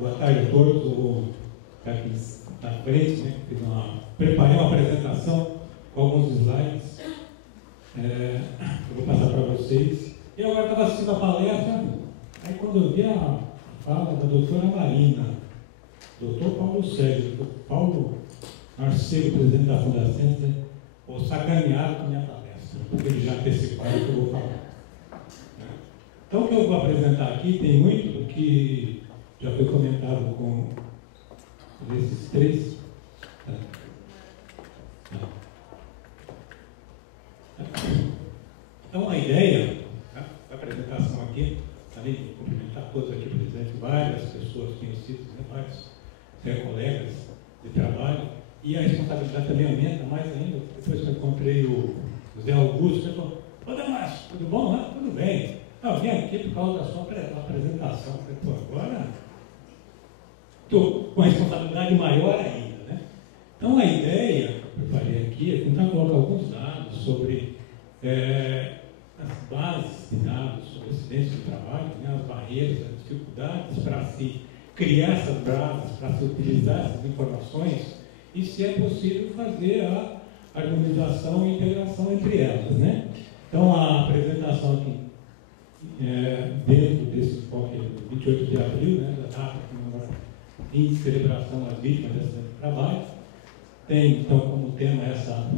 Boa tarde a todos. Eu vou ficar aqui na frente, né? Preparei uma apresentação com alguns slides. Eu vou passar para vocês. E agora estava assistindo a palestra, aí quando eu vi a fala da doutora Marina, doutor Paulo Sérgio, doutor Paulo Marcelo, presidente da Fundação, vou sacanear com a minha palestra, porque ele já anteciparam o que eu vou falar. Então, o que eu vou apresentar aqui tem muito do que já foi comentado com esses três. Então, a ideia da apresentação aqui, além de cumprimentar todos aqui presentes, várias pessoas conhecidas, né, vários colegas de trabalho, e a responsabilidade também aumenta mais ainda. Depois que eu encontrei o José Augusto, ele falou: ô Damásio, tudo bom? Né? Tudo bem. Eu vim aqui por causa da sua apresentação. Eu falei: pô, agora estou com a responsabilidade maior ainda, né? Então, a ideia que eu preparei aqui é tentar colocar alguns dados sobre as bases de dados sobre acidentes de trabalho, né, as barreiras, as dificuldades para se criar essas bases, para se utilizar essas informações e se é possível fazer a harmonização e integração entre elas, né? Então, a apresentação aqui, dentro desse enfoque, 28 de abril, né, da data em celebração às vítimas desse trabalho, tem então como tema essa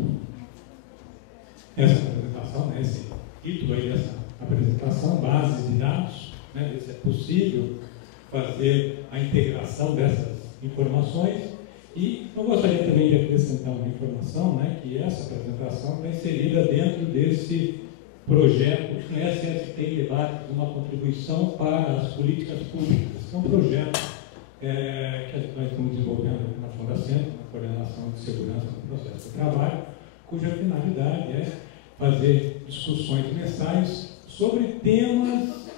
apresentação, né, esse título aí dessa apresentação, bases de dados, né, ver se é possível fazer a integração dessas informações. E eu gostaria também de acrescentar uma informação, né, que essa apresentação está inserida dentro desse projeto que é SST em Debate, uma contribuição para as políticas públicas. É um projeto que nós estamos desenvolvendo na Fundação, na coordenação de segurança no processo de trabalho, cuja finalidade é fazer discussões mensais sobre temas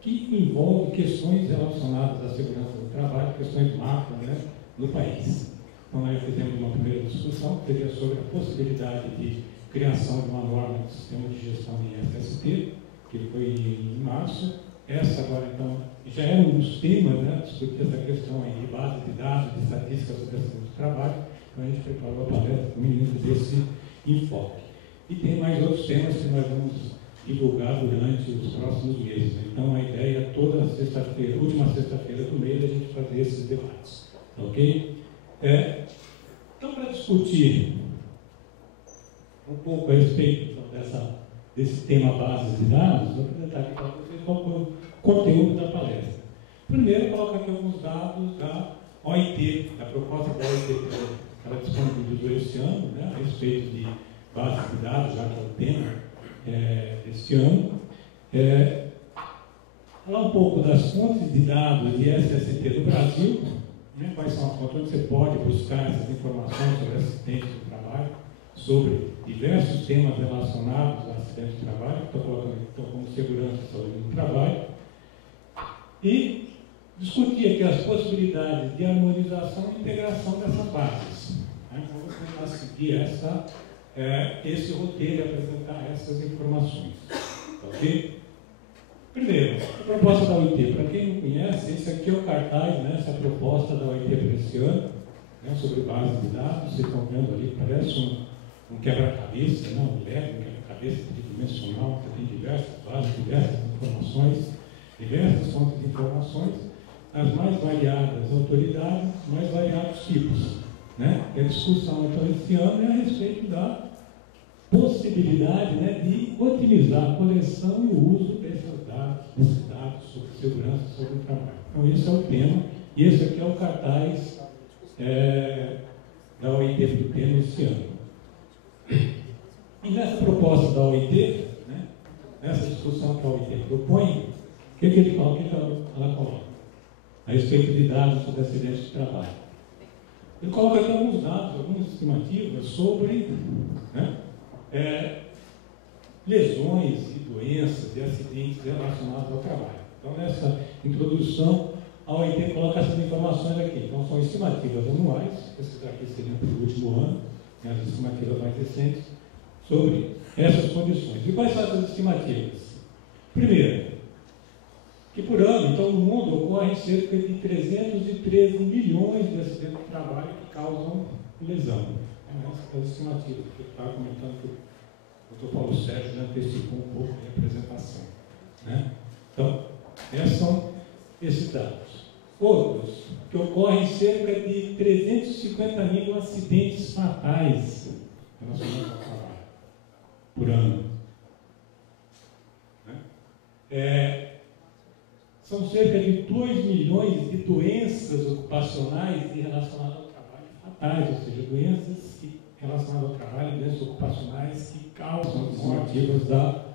que envolvem questões relacionadas à segurança do trabalho, questões macro, né, no país. Então, nós fizemos uma primeira discussão que seria sobre a possibilidade de criação de uma norma de sistema de gestão em SST, que foi em março. Essa agora, então, já é um dos temas, né, discutir essa questão aí de base de dados, de estatísticas sobre a saúde do trabalho. Então, a gente preparou a palestra com o início desse enfoque. E tem mais outros temas que nós vamos divulgar durante os próximos meses. Então, a ideia é toda sexta-feira, última sexta-feira do mês, a gente fazer esses debates. Ok? Então, para discutir um pouco a respeito então, desse tema base de dados, vou apresentar aqui para vocês qual foi o conteúdo da palestra. Primeiro, eu coloco aqui alguns dados da OIT, da proposta da OIT, que ela disponibilizou esse ano, né, a respeito de bases de dados, já que é o tema deste ano. Falar um pouco das fontes de dados de SST do Brasil, né, quais são as fontes onde você pode buscar essas informações sobre acidentes do trabalho, sobre diversos temas relacionados a acidentes de trabalho, estou colocando aqui como segurança e saúde do trabalho, e discutir aqui as possibilidades de harmonização e integração dessas bases. Então, vou tentar seguir esse roteiro e apresentar essas informações. Ok? Primeiro, a proposta da OIT. Para quem não conhece, esse aqui é o cartaz, né, essa proposta da OIT para esse ano, né, sobre base de dados. Vocês estão vendo ali, parece um quebra-cabeça, né, um quebra-cabeça tridimensional, que tem diversas bases, diversas informações, diversas fontes de informações, as mais variadas autoridades, mais variados tipos. Né? E a discussão, então, esse ano é a respeito da possibilidade, né, de otimizar a coleção e o uso desses dados sobre segurança e saúde do trabalho. Então, esse é o tema, e esse aqui é o cartaz da OIT do tema esse ano. E nessa proposta da OIT, né, nessa discussão que a OIT propõe, o que ele fala, o que ela coloca? A respeito de dados sobre acidentes de trabalho. Ele coloca aqui alguns dados, algumas estimativas sobre, né, lesões e doenças e acidentes relacionados ao trabalho. Então, nessa introdução, a OIT coloca essas informações aqui. Então, são estimativas anuais, esses aqui seriam para o último ano, né, as estimativas mais recentes, sobre essas condições. E quais são essas estimativas? Primeiro, que por ano, então, no mundo, ocorrem cerca de 313 milhões de acidentes de trabalho que causam lesão. Essa é a estimativa que eu estava comentando, que o Dr. Paulo Sérgio já antecipou um pouco a apresentação. Né? Então, esses são esses dados. Outros, que ocorrem cerca de 350 mil acidentes fatais relacionados ao trabalho por ano. Né? São cerca de 2 milhões de doenças ocupacionais e relacionadas ao trabalho fatais, ou seja, doenças relacionadas ao trabalho, doenças ocupacionais que causam as estimativas da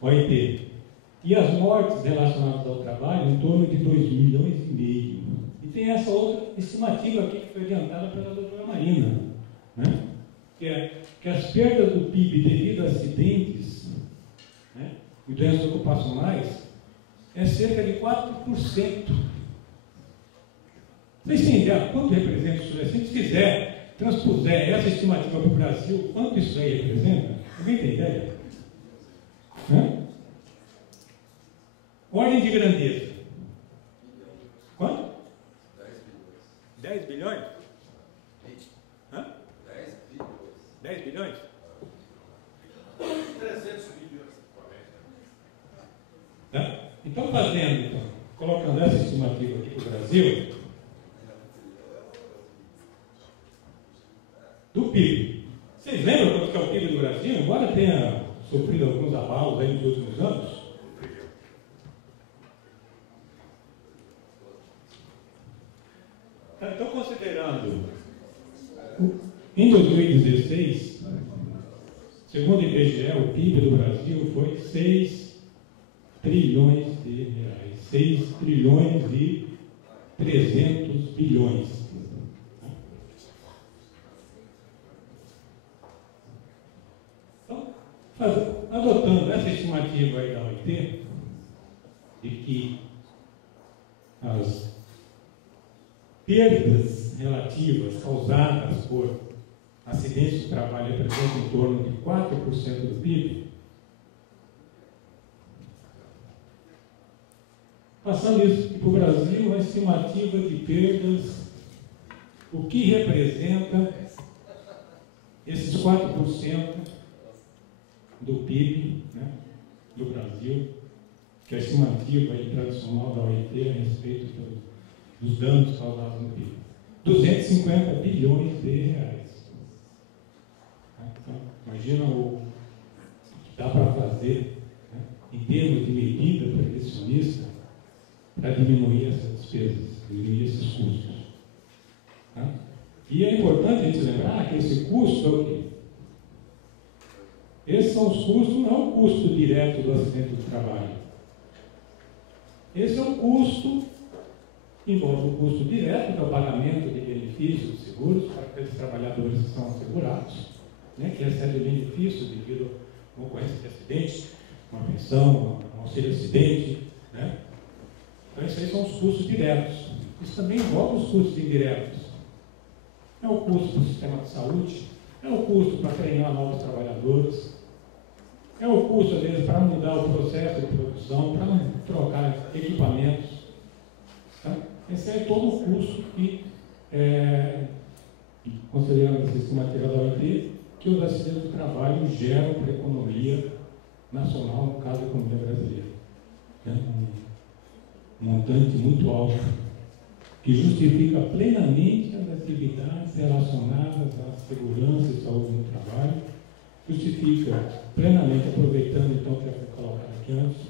OIT. E as mortes relacionadas ao trabalho em torno de 2,5 milhões. E tem essa outra estimativa aqui que foi adiantada pela doutora Marina, né? que as perdas do PIB devido a acidentes, né, e doenças ocupacionais é cerca de 4%. Vocês têm ideia quanto representa isso? Se a gente transpuser essa estimativa para o Brasil, quanto isso aí representa? Alguém tem ideia? Né? Ordem de grandeza. Quanto? 10 bilhões. 10 bilhões? Hã? 10 bilhões? 300 bilhões. Tá? Então, colocando essa estimativa aqui para o Brasil, do PIB. Vocês lembram quanto que é o PIB do Brasil? Embora tenha sofrido alguns abalos aí nos últimos anos, então, considerando, em 2016, segundo o IBGE, o PIB do Brasil foi 6 trilhões de reais, 6 trilhões e 300 bilhões. Então, adotando essa estimativa aí da OIT, de que as perdas relativas causadas por acidentes de trabalho representam em torno de 4% do PIB. Passando isso para o Brasil, uma estimativa de perdas, o que representa esses 4% do PIB, né, do Brasil, que é a estimativa aí tradicional da OIT a respeito dos danos causados no PIB. 250 bilhões de reais. Então, imagina o que dá para fazer, né, em termos de medida prevencionista para diminuir essas despesas, diminuir esses custos. Tá? E é importante a gente lembrar que esse custo é o quê? Esses são os custos, não é o custo direto do acidente do trabalho. Esse é o custo, envolve o custo direto, que é o pagamento de benefícios de seguros para aqueles trabalhadores que são assegurados, né, que recebem benefícios devido a uma ocorrência de acidente, uma pensão, um auxílio acidente, né? Então, esses aí são os custos diretos. Isso também envolve os custos indiretos. É o custo do sistema de saúde, é o custo para treinar novos trabalhadores, é o custo, às vezes, para mudar o processo de produção, para trocar equipamentos. Tá? Esse é todo o custo que, considerando essa estimativa da OIT, que os acidentes de trabalho geram para a economia nacional, no caso da economia brasileira. É um montante muito alto, que justifica plenamente as atividades relacionadas à segurança e saúde no trabalho, justifica plenamente, aproveitando então o que foi colocado aqui antes,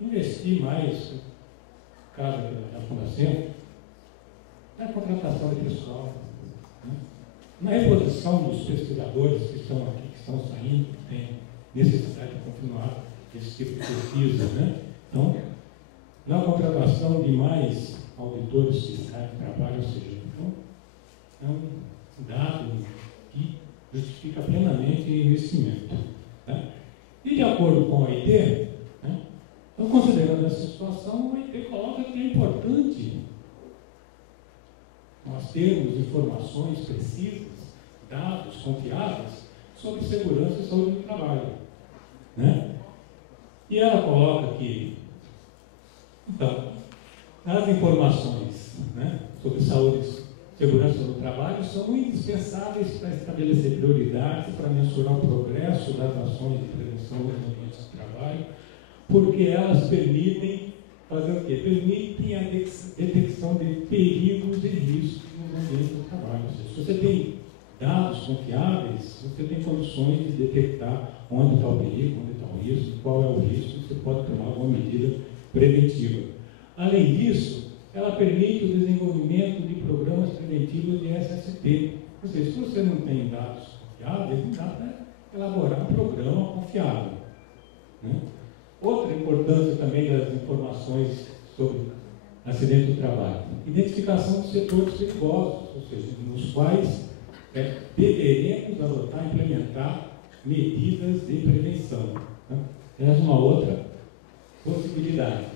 investir mais, no caso da Fundação, na contratação de pessoal, né? Na reposição dos pesquisadores que estão aqui, que estão saindo, que têm necessidade de continuar esse tipo de pesquisa, né? Então, na contratação de mais auditores fiscais de trabalho, ou seja, então, é um dado que justifica plenamente o investimento. Tá? E de acordo com a OIT, né, então, considerando essa situação, a OIT coloca que é importante nós termos informações precisas, dados confiáveis sobre segurança e saúde do trabalho. Né? E ela coloca que as informações, né, sobre saúde e segurança no trabalho são indispensáveis para estabelecer prioridades, para mensurar o progresso das ações de prevenção nos ambientes de trabalho, porque elas permitem fazer o quê? Permitem a detecção de perigos e riscos nos ambientes de trabalho. Ou seja, se você tem dados confiáveis, você tem condições de detectar onde está o perigo, onde está o risco, qual é o risco, você pode tomar alguma medida preventiva. Além disso, ela permite o desenvolvimento de programas preventivos de SST. Ou seja, se você não tem dados confiáveis, não dá para elaborar um programa confiável, né? Outra importância também das informações sobre acidente do trabalho: identificação de setores perigosos, ou seja, nos quais deveremos adotar e implementar medidas de prevenção. Né? Essa é uma outra possibilidade.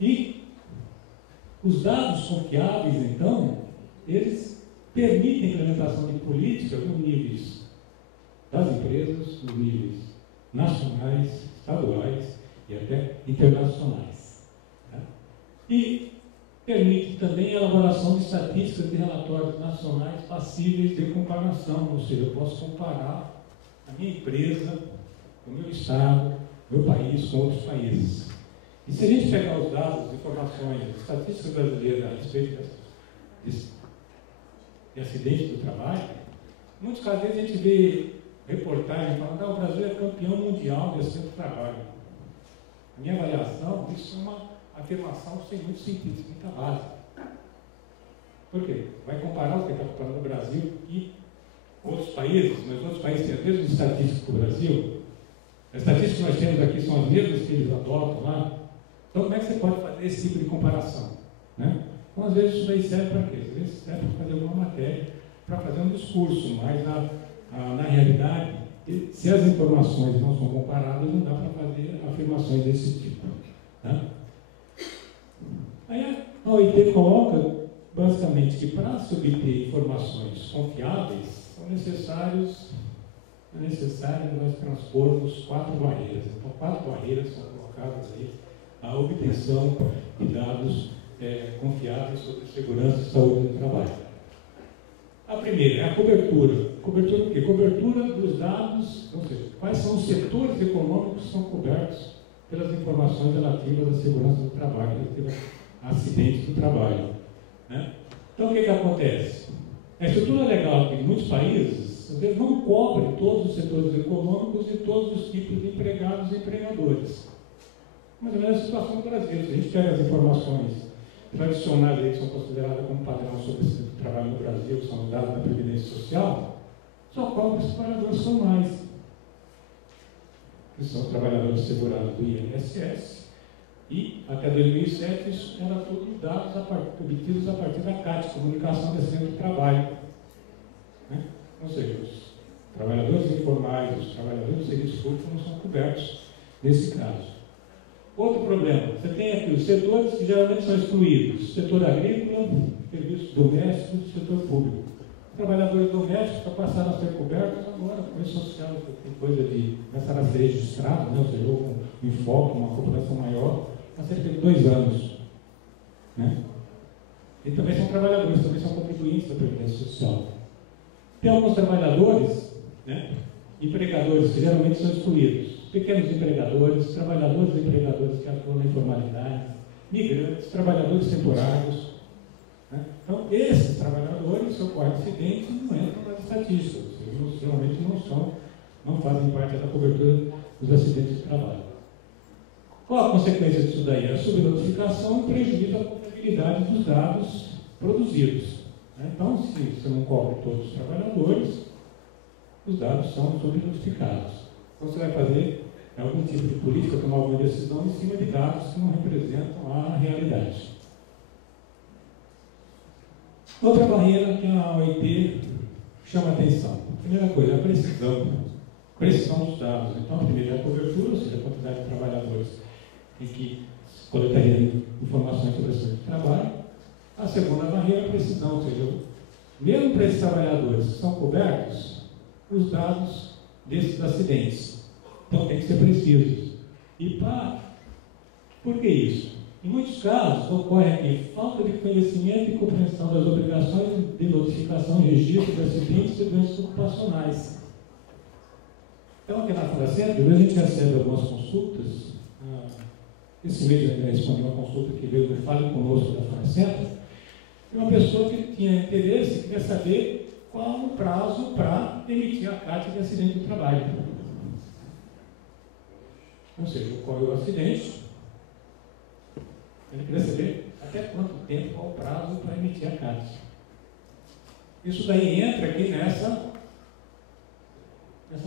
E os dados confiáveis, então, eles permitem a implementação de políticas nos níveis das empresas, nos níveis nacionais, estaduais e até internacionais. Né? E permite também a elaboração de estatísticas de relatórios nacionais passíveis de comparação, ou seja, eu posso comparar a minha empresa, o meu estado, o meu país com outros países. E se a gente pegar os dados, informações, estatísticas brasileiras a respeito de acidentes do trabalho, em muitos casos a gente vê reportagem falando que o Brasil é campeão mundial de acidente do trabalho. Na minha avaliação, isso é uma afirmação sem muito sentido, sem muita base. Por quê? Vai comparar o que está comparando o Brasil e outros países, mas outros países têm as mesmas estatísticas que o Brasil. As estatísticas que nós temos aqui são as mesmas que eles adotam lá. Então, como é que você pode fazer esse tipo de comparação? Né? Então, às vezes, isso daí serve para quê? Às vezes serve para fazer alguma matéria, para fazer um discurso, mas na realidade, se as informações não são comparadas, não dá para fazer afirmações desse tipo. Tá? Aí a OIT coloca, basicamente, que para se obter informações confiáveis, é necessário nós transpormos 4 barreiras. Então, 4 barreiras são colocadas aí à obtenção de dados confiáveis sobre segurança e saúde do trabalho. A primeira é a cobertura. Cobertura o quê? Cobertura dos dados, ou seja, quais são os setores econômicos que são cobertos pelas informações relativas à segurança do trabalho, relativas a acidentes do trabalho. Né? Então, o que acontece? A estrutura legal de muitos países, às vezes, não cobre todos os setores econômicos e todos os tipos de empregados e empregadores. Mas não é a situação do Brasil. Se a gente pega as informações tradicionais aí, que são consideradas como padrão sobre esse trabalho no Brasil, que são dados da Previdência Social, só cobre os trabalhadores formais, que são os trabalhadores segurados do INSS, e até 2007 isso era tudo dados obtidos a partir da CAT, Comunicação de Acidente do Trabalho. Né? Ou seja, os trabalhadores informais, os trabalhadores do serviço público não são cobertos nesse caso. Outro problema, você tem aqui os setores que geralmente são excluídos: setor agrícola, serviços domésticos, setor público. Trabalhadores domésticos passaram a ser cobertos agora, com isso social, tem coisa de começar a ser registrado, né? Ou seja, houve um enfoque, uma cooperação maior, há cerca de 2 anos. Né? E também são trabalhadores, também são contribuintes da Previdência Social. Tem alguns trabalhadores, né, empregadores, que geralmente são excluídos: pequenos empregadores, trabalhadores e empregadores que atuam na informalidade, migrantes, trabalhadores temporários. Né? Então, esses trabalhadores, se ocorre acidente, não entram nas estatísticas, eles geralmente não fazem parte da cobertura dos acidentes de trabalho. Qual a consequência disso daí? A subnotificação e prejuízo à confiabilidade dos dados produzidos. Né? Então, se você não cobre todos os trabalhadores, os dados são subnotificados. Então, você vai fazer algum tipo de política, tomar alguma decisão em cima de dados que não representam a realidade. Outra barreira que a OIT chama a atenção. Primeira coisa, a precisão dos dados. Então, a primeira é a cobertura, ou seja, a quantidade de trabalhadores em que coletaria informações sobre a saúde do trabalho. A segunda barreira é a precisão, ou seja, mesmo para esses trabalhadores que são cobertos, os dados desses acidentes. Então, tem que ser precisos. E por que isso? Em muitos casos, ocorre aqui falta de conhecimento e compreensão das obrigações de notificação e registro de acidentes e doenças ocupacionais. Então, aqui na Funacentro, a gente recebe algumas consultas. Esse mês eu respondi uma consulta que veio do Fale Conosco da Funacentro, de uma pessoa que tinha interesse, queria saber qual o prazo para emitir a carta de acidente do trabalho. Ou seja, ocorreu o acidente, ele queria saber até quanto tempo, qual o prazo para emitir a carta. Isso daí entra aqui nessa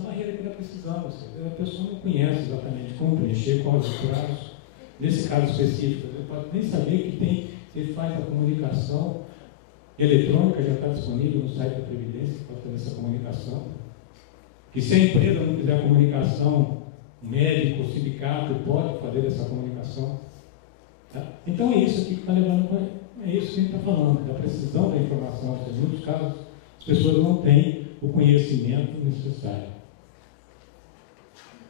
barreira que nós precisamos. A pessoa não conhece exatamente como preencher, quais os prazos. Nesse caso específico, você pode nem saber que tem, você faz a comunicação eletrônica, já está disponível no site da Previdência, pode fazer essa comunicação. Que se a empresa não fizer a comunicação, o médico, o sindicato pode fazer essa comunicação. Tá? Então é isso aqui que está levando, é isso que a gente está falando, da precisão da informação. Em muitos casos, as pessoas não têm o conhecimento necessário.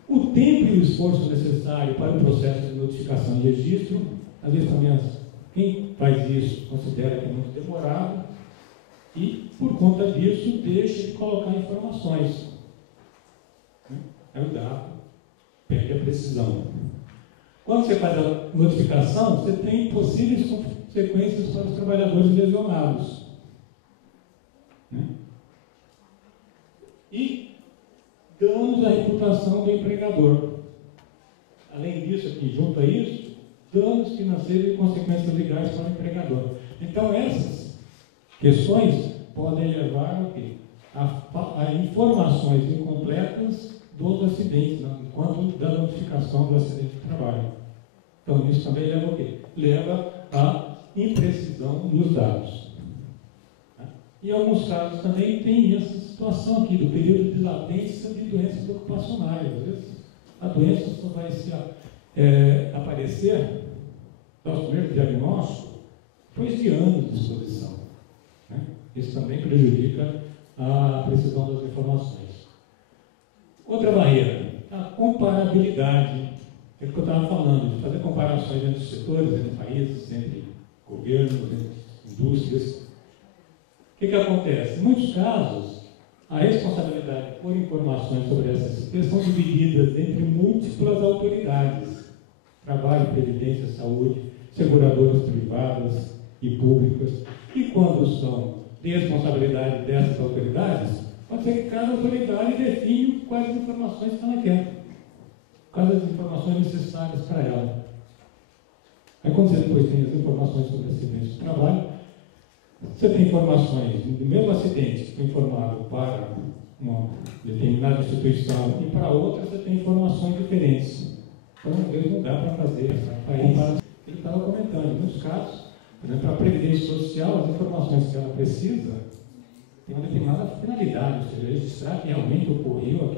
O tempo e o esforço necessário para o processo de notificação e registro, às vezes também quem faz isso considera que é muito demorado e, por conta disso, deixa de colocar informações. Aí o dado perde a precisão. Quando você faz a notificação, você tem possíveis consequências para os trabalhadores lesionados. E danos à reputação do empregador. Além disso, aqui, junto a isso, danos financeiros e consequências legais para o empregador. Então, essas questões podem levar a informações incompletas dos acidentes, enquanto da notificação do acidente de trabalho. Então, isso também leva o quê? Leva à imprecisão nos dados. E em alguns casos também tem essa situação aqui do período de latência de doenças ocupacionais. Às vezes a doença só vai aparecer, nosso primeiro diagnóstico, depois de anos de exposição. Isso também prejudica a precisão das informações. Outra barreira, a comparabilidade. É o que eu estava falando, de fazer comparações entre os setores, entre países, entre governos, entre indústrias. O que acontece? Em muitos casos, a responsabilidade por informações sobre essas questões são divididas entre múltiplas autoridades: trabalho, previdência, saúde, seguradoras privadas e públicas. E quando são de responsabilidade dessas autoridades, pode ser que cada autoridade define quais informações que ela quer, quais as informações necessárias para ela. Aí quando você depois tem as informações sobre acidentes de trabalho, você tem informações do mesmo acidente que foi informado para uma determinada instituição e para outra você tem informações diferentes. Então, às vezes não dá para fazer essa comparação. Ele estava comentando, em muitos casos, por exemplo, a Previdência Social, as informações que ela precisa têm uma determinada finalidade, ou seja, registrar que realmente ocorreu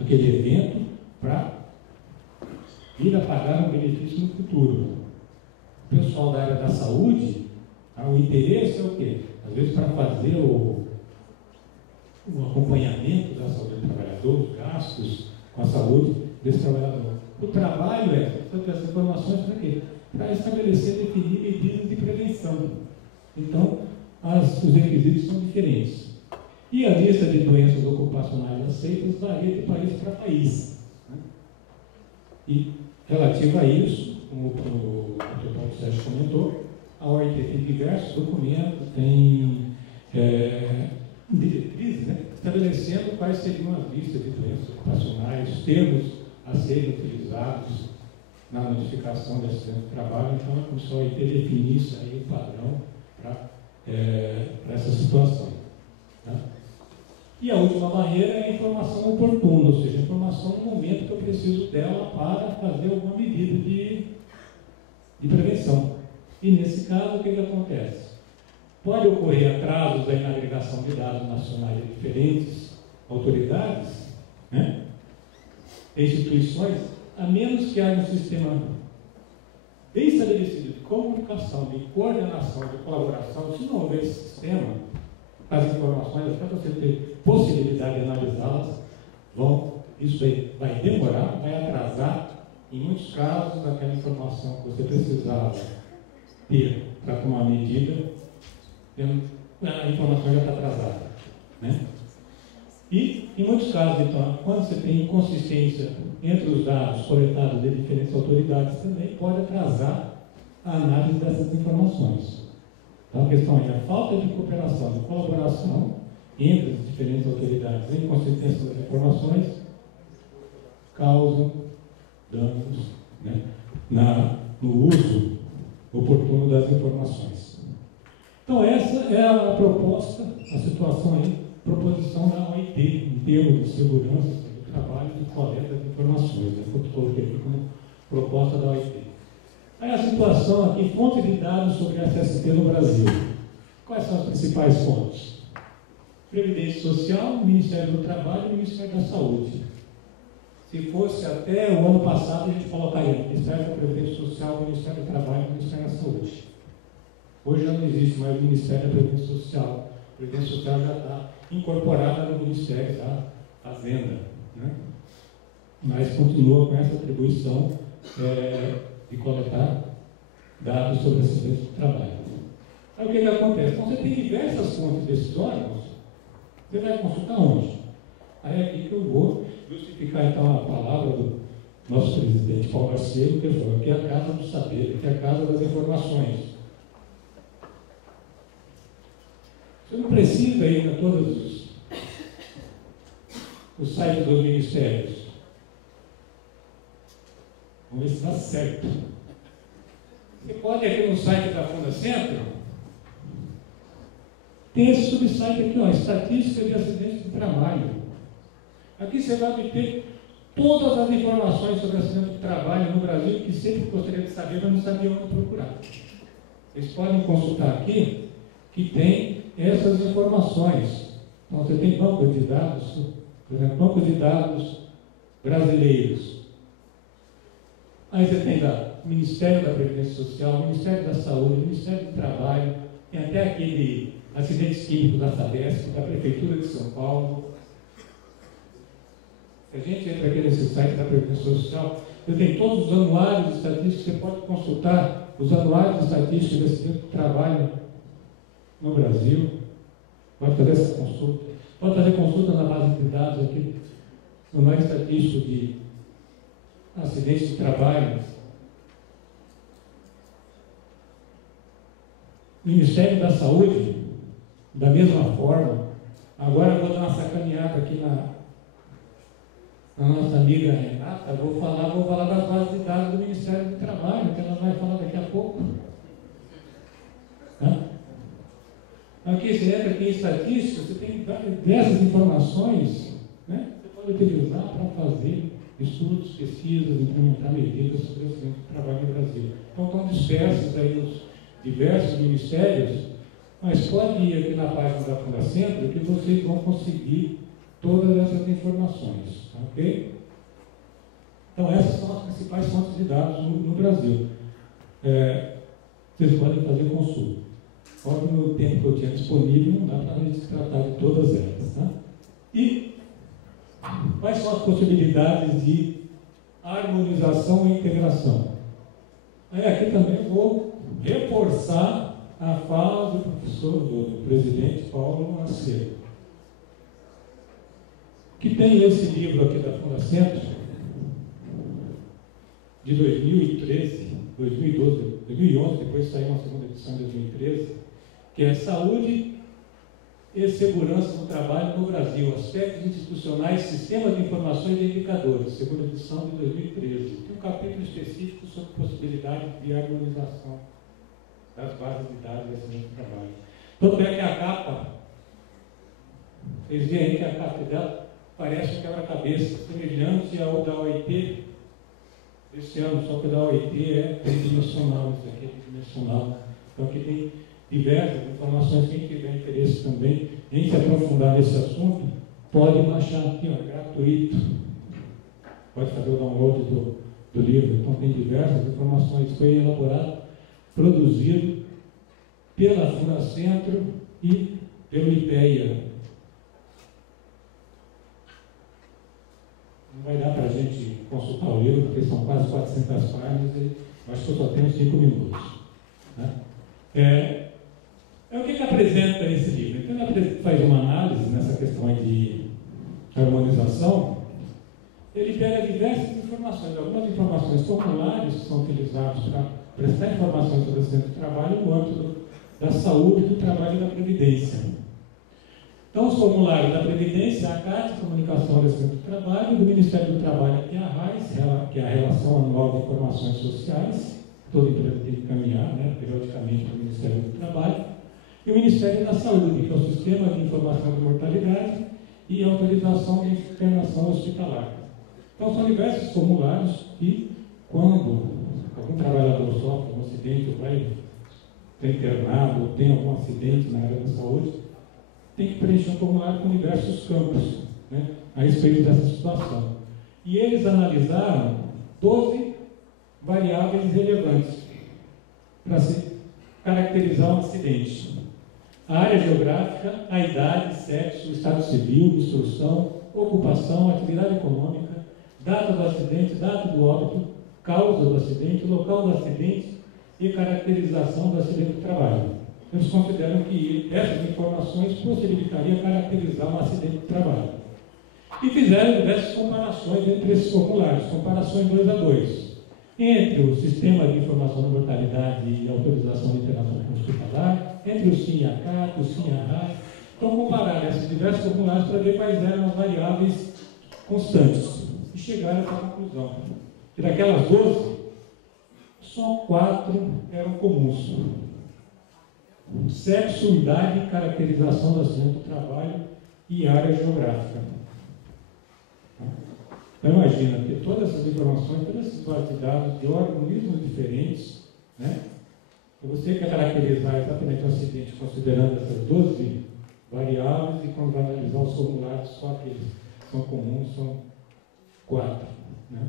aquele evento para vir a pagar um benefício no futuro. O pessoal da área da saúde, o interesse é o quê? Às vezes para fazer o acompanhamento da saúde do trabalhador, os gastos com a saúde desse trabalhador. O trabalho essas informações para quê? Para estabelecer e definir medidas de prevenção. Então, os requisitos são diferentes. E a lista de doenças ocupacionais aceitas varia de país para país. E, relativo a isso, como o Dr. Sérgio comentou, a OIT tem diversos documentos, tem diretrizes, estabelecendo quais seriam as listas de doenças ocupacionais, os termos a serem utilizados na notificação de acidente de trabalho. Então, a Comissão OIT definisse aí o padrão para essa situação. E a última barreira é a informação oportuna, ou seja, a informação no momento que eu preciso dela para fazer alguma medida de prevenção. E nesse caso, o que acontece? Pode ocorrer atrasos aí na agregação de dados nacionais de diferentes autoridades, instituições, a menos que haja um sistema bem estabelecido de comunicação, de coordenação, de colaboração. Se não houver esse sistema, as informações, até você ter possibilidade de analisá-las, isso aí vai demorar, vai atrasar em muitos casos, aquela informação que você precisava ter para tomar medida, a informação já está atrasada, né? E, em muitos casos, então, quando você tem inconsistência entre os dados coletados de diferentes autoridades, também pode atrasar a análise dessas informações. Então, a questão é a falta de cooperação, de colaboração entre as diferentes autoridades em inconsistência das informações causam danos, né, no uso oportuno das informações. Então, essa é a proposta, a situação aí, proposição da OIT, em termos de segurança do trabalho e de coleta de informações, né, que eu coloquei aqui como proposta da OIT. Aí a situação aqui, fonte de dados sobre a SST no Brasil. Quais são as principais fontes? Previdência Social, Ministério do Trabalho e Ministério da Saúde. Se fosse até o ano passado, a gente colocaria Ministério da Previdência Social, Ministério do Trabalho e Ministério da Saúde. Hoje já não existe mais o Ministério da Previdência Social. A Previdência Social já está incorporada no Ministério da Fazenda, né? Mas continua com essa atribuição de coletar dados sobre acidentes do trabalho. Aí o que acontece? Então, você tem diversas fontes desses órgãos, você vai consultar onde? Aí é aqui que eu vou justificar então a palavra do nosso presidente Paulo Garcia, que ele falou, aqui é a casa do saber, aqui é a casa das informações. Você não precisa ir a todos os sites dos ministérios. Vamos ver se está certo. Você pode ir aqui no site da Fundacentro, tem esse subsite aqui, ó, Estatística de Acidentes de Trabalho. Aqui você vai obter todas as informações sobre acidente de trabalho no Brasil que sempre gostaria de saber, mas não sabia onde procurar. Vocês podem consultar aqui, que tem essas informações. Então, você tem banco de dados, por exemplo, banco de dados brasileiros. Aí você tem o Ministério da Previdência Social, o Ministério da Saúde, o Ministério do Trabalho, tem até aquele acidentes químicos da Sabesp, da Prefeitura de São Paulo. Se a gente entra aqui nesse site da Previdência Social, você tem todos os anuários estatísticos, você pode consultar os anuários estatísticos desse acidente de trabalho no Brasil. Pode fazer essa consulta. Pode fazer consulta na base de dados aqui, no anuário estatístico de acidentes de trabalho. Ministério da Saúde, da mesma forma. Agora eu vou dar uma sacaneada aqui na nossa amiga Renata, vou falar das bases de dados do Ministério do Trabalho, que ela vai falar daqui a pouco. Aqui você entra aqui em estatística, você tem diversas informações, né? Você pode utilizar para fazer estudos, pesquisas, implementar medidas sobre o acidente de trabalho no Brasil. Então estão dispersos aí os diversos ministérios, mas pode ir aqui na página da Fundacentro que vocês vão conseguir todas essas informações, ok? Então essas são as principais fontes de dados no Brasil. Vocês podem fazer consulta. Óbvio, no tempo que eu tinha disponível, não dá para a gente tratar de todas elas, tá? E quais são as possibilidades de harmonização e integração? Aqui também eu vou reforçar a fala do professor, do presidente Paulo Macedo, que tem esse livro aqui da Fundacentro, de 2013, 2012, 2011, depois saiu uma segunda edição em 2013, que é Saúde e Segurança no Trabalho no Brasil, Aspectos Institucionais, Sistemas de Informações e Indicadores, segunda edição de 2013. Tem um capítulo específico sobre possibilidade de harmonização das bases de dados desse mesmo trabalho. Tanto é que a capa, vocês veem aí que a capa dela parece um quebra-cabeça, semelhante ao da OIT esse ano, só que da OIT é tridimensional, isso aqui é tridimensional. Então aqui tem diversas informações, quem tiver interesse também em se aprofundar nesse assunto, pode baixar aqui, ó, gratuito. Pode fazer o download do livro. Então tem diversas informações. Foi elaborado, produzido pela Fundacentro e pelo IPEA. Não vai dar para a gente consultar o livro, porque são quase 400 páginas e acho que eu só tenho 5 minutos. Né? O que apresenta esse livro? Então, ele faz uma análise nessa questão de harmonização. Ele pega diversas informações, algumas informações populares que são utilizadas para prestar informações sobre o acidente do trabalho no âmbito da saúde, do trabalho e da previdência. Então, os formulários da Previdência, a Carta de Comunicação do Acidente do Trabalho, do Ministério do Trabalho, que é a RAIS, que é a Relação Anual de Informações Sociais, toda empresa tem que encaminhar, né, periodicamente para o Ministério do Trabalho, e o Ministério da Saúde, que é o Sistema de Informação de Mortalidade e Autorização de Internação Hospitalar. Então, são diversos formulários que, quando algum trabalhador sofre um acidente, vai ser internado, ou tem algum acidente na área da saúde, tem que preencher um formulário com diversos campos, né, a respeito dessa situação. E eles analisaram 12 variáveis relevantes para se caracterizar um acidente. A área geográfica, a idade, sexo, estado civil, instrução, ocupação, atividade econômica, data do acidente, data do óbito, causa do acidente, local do acidente e caracterização do acidente do trabalho. Eles consideram que essas informações possibilitariam caracterizar um acidente de trabalho. E fizeram diversas comparações entre esses formulários, comparações 2 a 2, entre o Sistema de Informação da Mortalidade e Autorização de Internação Hospitalar, entre o SIM e a CAT, o SIM e a RAI. Então, compararam esses diversos formulários para ver quais eram as variáveis constantes. E chegaram a essa conclusão. Que daquelas 12, só 4 eram comuns. Sexo, idade, caracterização do acidente do trabalho e área geográfica. Então, imagina ter todas essas informações, todas essas bases de dados de organismos diferentes, né? E você quer caracterizar exatamente o acidente considerando essas 12 variáveis, e quando vai analisar os formulários, só aqueles que são comuns são 4. Né?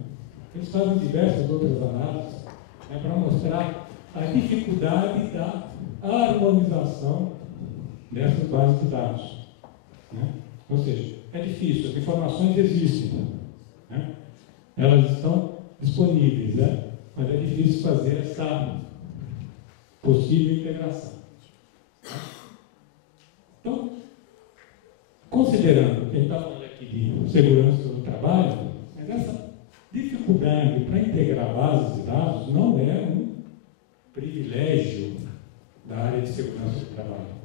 Eles fazem diversas outras análises, né, para mostrar a dificuldade da harmonização dessas bases de dados. Né? Ou seja, é difícil, as informações existem, né? Elas estão disponíveis, né? Mas é difícil fazer essa possível integração. Então, considerando que a gente está falando aqui de segurança do trabalho, mas essa dificuldade para integrar bases de dados não é um privilégio da área de segurança do trabalho.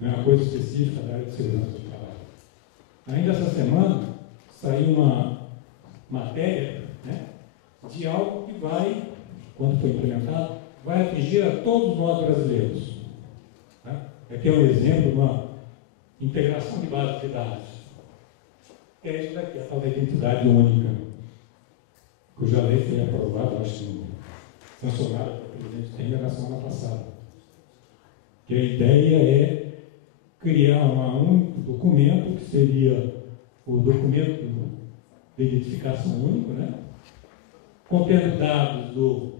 Não é uma coisa específica da área de segurança do trabalho. Ainda essa semana saiu uma matéria, né, de algo que vai, quando for implementado, vai atingir a todos nós brasileiros. Né? Aqui é um exemplo de uma integração de bases de dados. É isso daqui, a tal da identidade única, cuja lei foi aprovada, acho que sancionada pelo presidente Temer na semana passada. Que a ideia é criar um único documento, que seria o documento de identificação único, né? Contendo dados do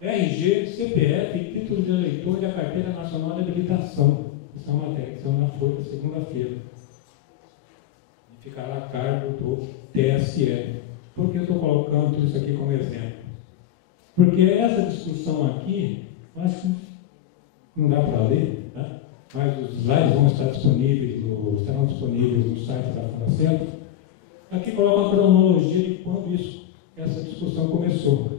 RG, CPF, título de eleitor e a Carteira Nacional de Habilitação. Isso é uma matéria que saiu na Folha segunda-feira. E ficará a cargo do TSE. Por que eu estou colocando tudo isso aqui como exemplo? Porque essa discussão aqui, acho que não dá para ler, tá? Mas os slides vão estar disponíveis, estarão disponíveis no site da Fundacentro. Aqui coloca uma cronologia de quando essa discussão começou.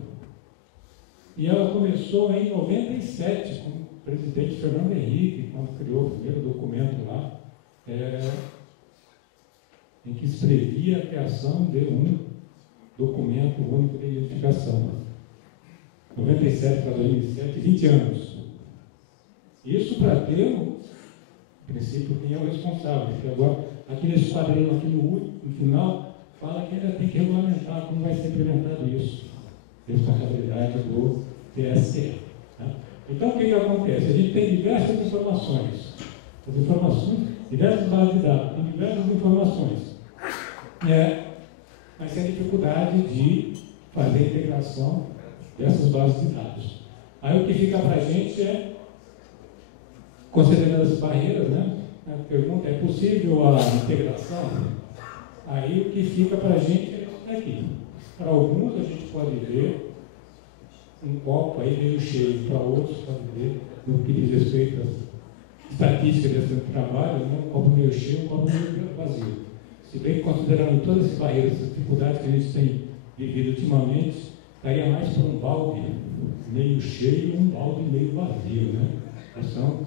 E ela começou em 97, com o presidente Fernando Henrique, quando criou o primeiro documento lá, em que se previa a criação de um documento único de identificação. 97 para 2007, 20 anos. Isso para ter, no princípio, quem é o responsável. Porque agora, aqui nesse quadrinho, aqui no final, fala que ainda tem que regulamentar como vai ser implementado isso. Responsabilidade do TSE. Tá? Então, o que acontece? A gente tem diversas informações. As informações, diversas bases de dados, tem diversas informações. Mas tem dificuldade de fazer a integração dessas bases de dados. Aí o que fica para a gente é, considerando as barreiras, né? A pergunta é possível a integração? Aí o que fica para a gente é isso daqui. Para alguns a gente pode ver um copo aí meio cheio, para outros pode ver, no que diz respeito às estatísticas desse trabalho, né? Um copo meio cheio, um copo meio vazio. Se bem que considerando todas essas barreiras, essas dificuldades que a gente tem vivido ultimamente, estaria mais para um balde meio cheio e um balde meio vazio, né? São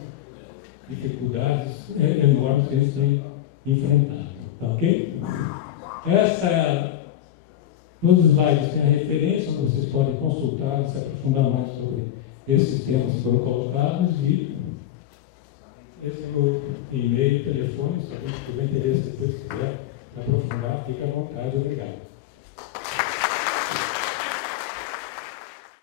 dificuldades enormes que a gente tem enfrentado. Tá ok? Nos slides tem a referência, onde vocês podem consultar e se aprofundar mais sobre esses temas que foram colocados, e esse é o meu e-mail e telefone, se alguém tiver interesse depois quiser aprofundar, fique à vontade. Obrigado.